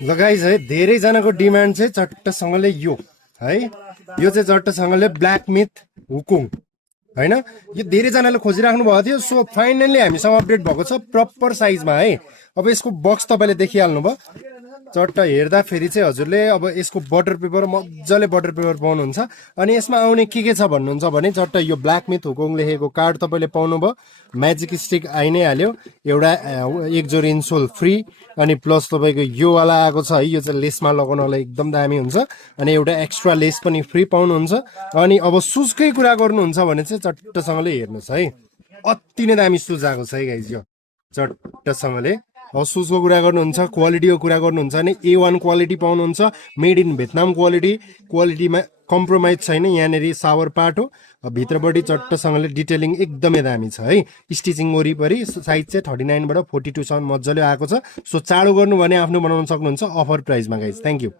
ल गाइज है धेरैजनाको डिमान्ड चाहिँ चट्टसँगले यो है, यो चाहिँ चट्टसँगले ब्ल्याक मिथ हुकुङ होइन, यो धेरैजनाले खोजिराख्नु भएको थियो। सो फाइनल्ली हामीसँग अपडेट भएको छ प्रपर साइजमा है। अब यसको बक्स तपाईँले देखिहाल्नु भयो, चट्ट हेर्दाखेरि चाहिँ हजुरले अब यसको बटर पेपर मजाले बटर पेपर पाउनुहुन्छ। अनि यसमा आउने के छ भन्नुहुन्छ भने चट्ट यो ब्ल्याक मिथ हुकुङ लेखेको कार्ड तपाईँले पाउनुभयो। म्याजिक स्टिक आइ नै हाल्यो, एउटा एक जोडी इन्सोल फ्री, अनि प्लस तपाईँको यो वाला आएको छ है, यो चाहिँ लेसमा लगाउनलाई एकदम दामी हुन्छ। अनि एउटा एक्स्ट्रा लेस पनि फ्री पाउनुहुन्छ। अनि अब सुजकै कुरा गर्नुहुन्छ भने चाहिँ चट्टसँगले हेर्नुहोस् है, अति नै दामी सुज आएको छ है गाइज। यो चट्टसँगले अब सुजको कुरा गर्नुहुन्छ, क्वालिटीको कुरा गर्नुहुन्छ भने A1 क्वालिटी पाउनुहुन्छ, मेड इन भियतनाम क्वालिटीमा कम्प्रोमाइज छैन। यहाँनिर सावर पार्ट हो, भित्रपट्टि चट्टसँगले डिटेलिङ एकदमै दामी छ है। स्टिचिङ वरिपरि साइज चाहिँ 39 बाट 42 सम्म मजाले आएको छ। सो चाँडो गर्नु भने आफ्नो बनाउन सक्नुहुन्छ अफर प्राइसमा गाइज। Thank you.